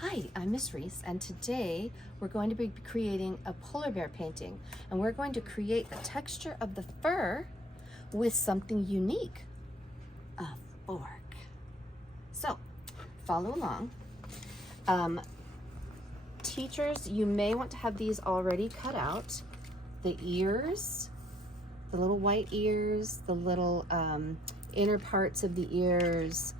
Hi, I'm Miss Reese, and today we're going to be creating a polar bear painting, and we're going to create the texture of the fur with something unique, a fork. So, follow along. Teachers, you may want to have these already cut out. The ears, the little white ears, the little inner parts of the ears,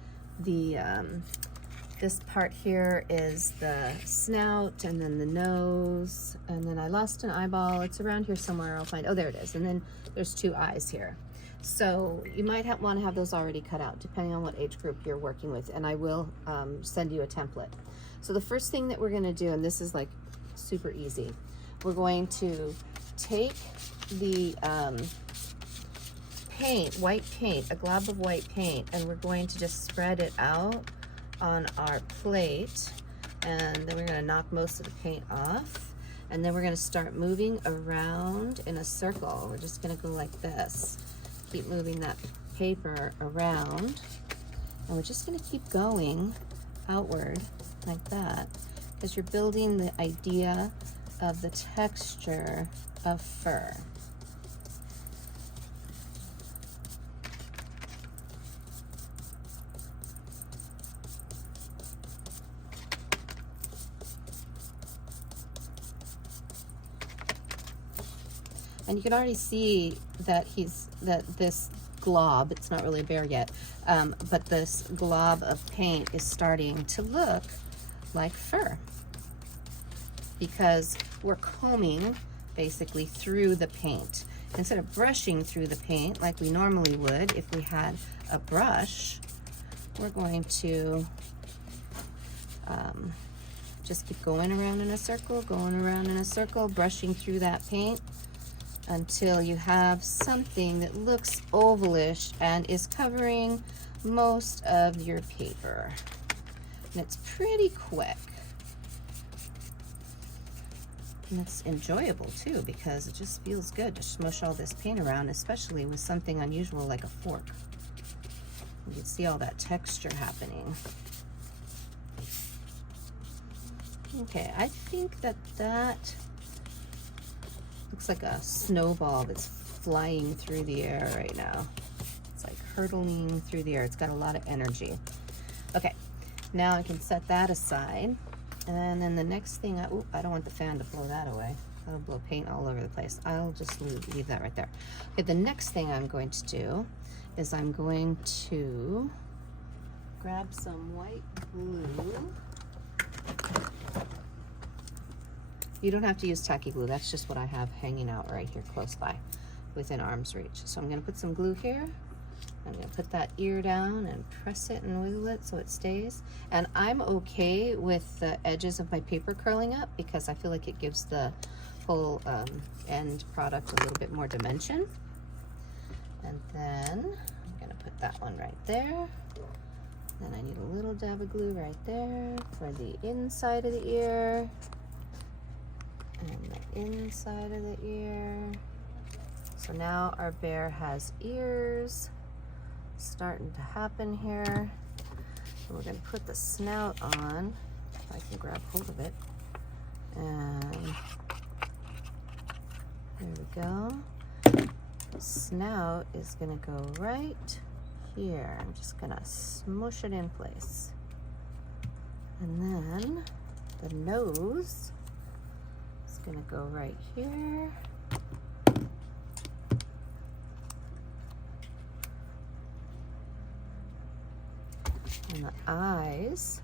this part here is the snout, and then the nose, and then I lost an eyeball. It's around here somewhere. I'll find, oh, there it is. And then there's two eyes here. So you might want to have those already cut out depending on what age group you're working with, and I will send you a template. So the first thing that we're going to do, and this is like super easy, we're going to take the paint, white paint, a glob of white paint, and we're going to just spread it out on our plate, and then we're going to knock most of the paint off, and then we're going to start moving around in a circle. We're just going to go like this, keep moving that paper around, and we're just going to keep going outward like that, because you're building the idea of the texture of fur. And you can already see that this glob, it's not really a bear yet, but this glob of paint is starting to look like fur, because we're combing basically through the paint. Instead of brushing through the paint like we normally would if we had a brush, we're going to just keep going around in a circle, brushing through that paint until you have something that looks ovalish and is covering most of your paper. And it's pretty quick. And it's enjoyable too, because it just feels good to smush all this paint around, especially with something unusual like a fork. You can see all that texture happening. Okay, I think that looks like a snowball that's flying through the air right now. It's like hurtling through the air. It's got a lot of energy. Okay, now I can set that aside. And then the next thing, I don't want the fan to blow that away. That'll blow paint all over the place. I'll just leave that right there. Okay, the next thing I'm going to do is I'm going to grab some white glue. You don't have to use tacky glue. That's just what I have hanging out right here close by, within arm's reach. So I'm going to put some glue here. I'm going to put that ear down and press it and wiggle it so it stays. And I'm okay with the edges of my paper curling up, because I feel like it gives the whole end product a little bit more dimension. And then I'm going to put that one right there. Then I need a little dab of glue right there for the inside of the ear. And the inside of the ear. So now our bear has ears starting to happen here. And we're going to put the snout on, if I can grab hold of it. And there we go. The snout is going to go right here. I'm just going to smush it in place. And then the nose is going to go right here. And the eyes,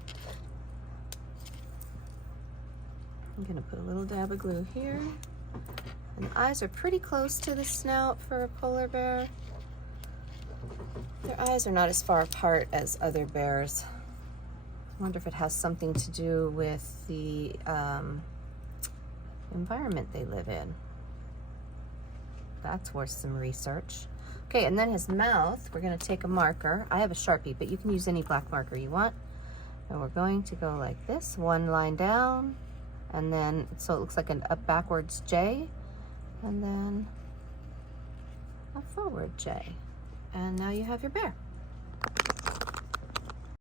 I'm going to put a little dab of glue here. And the eyes are pretty close to the snout for a polar bear. Their eyes are not as far apart as other bears. I wonder if it has something to do with the environment they live in. That's worth some research. Okay, and then his mouth, we're going to take a marker. I have a Sharpie, but you can use any black marker you want. And we're going to go like this, one line down, and then, so it looks like a backwards J, and then a forward J. And now you have your bear.